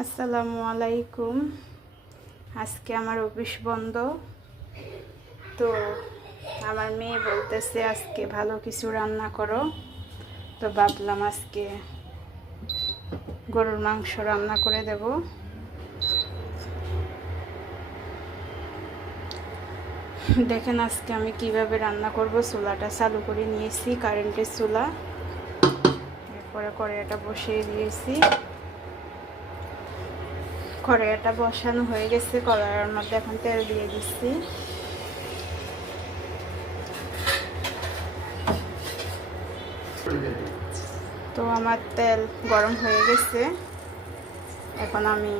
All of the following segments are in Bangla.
আসসালামু আলাইকুম। আজকে আমার অফিস বন্ধ, তো আমার মেয়ে বলতেছে আজকে ভালো কিছু রান্না করো। তো ভাবলাম আজকে গরুর মাংস রান্না করে দেব। দেখেন আজকে আমি কিভাবে রান্না করব। চুলাটা চালু করে নিয়েছি, কারেন্টের চুলা। এরপরে কড়াইটা বসিয়ে দিয়েছি। কড়াইটা বসানো হয়ে গেছে, কড়াইয়ের মধ্যে এখন তেল দিয়ে দিচ্ছি। তো আমার তেল গরম হয়ে গেছে, এখন আমি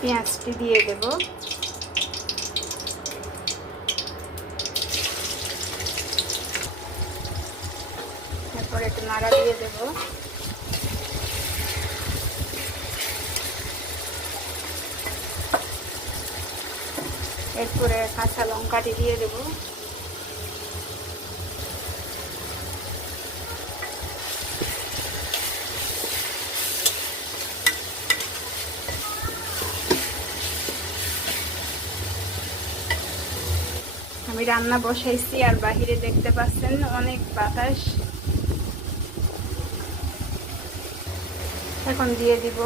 পেঁয়াজটি দিয়ে দেব। এরপর একটু নাড়া দিয়ে দেব। এরপরে কাঁচা লঙ্কাটি দিয়ে দেব। আমি রান্না বসাইছি আর বাহিরে দেখতে পাচ্ছেন অনেক বাতাস। এখন দিয়ে দিব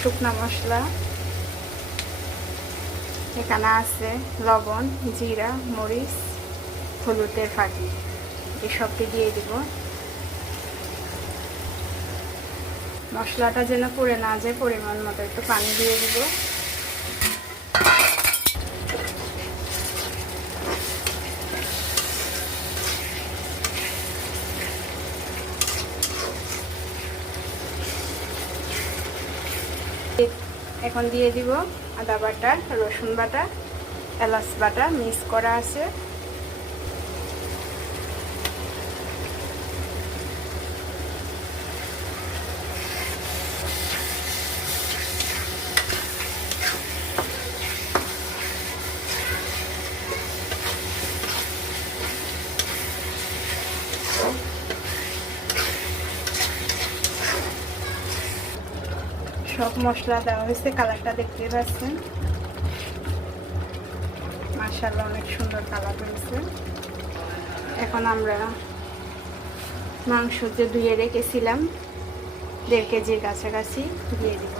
শুকনো মশলা। এখানে আছে লবণ, জিরা, মরিচ, হলুদের ফাঁকি, এসবটি দিয়ে দিব। মশলাটা যেন পুড়ে না যায়, পরিমাণ মতো একটু পানি দিয়ে দিব। এখন দিয়ে দিব আদা বাটা, রসুন বাটা, এলাচ বাটা মিক্স করা আছে। সব মশলা দেওয়া হয়েছে, কালারটা দেখতে পাচ্ছেন। মাশাআল্লাহ অনেক সুন্দর কালার হয়েছে। এখন আমরা মাংস যে ধুয়ে রেখেছিলাম 1.5 কেজির কাছাকাছি দিয়ে দিব।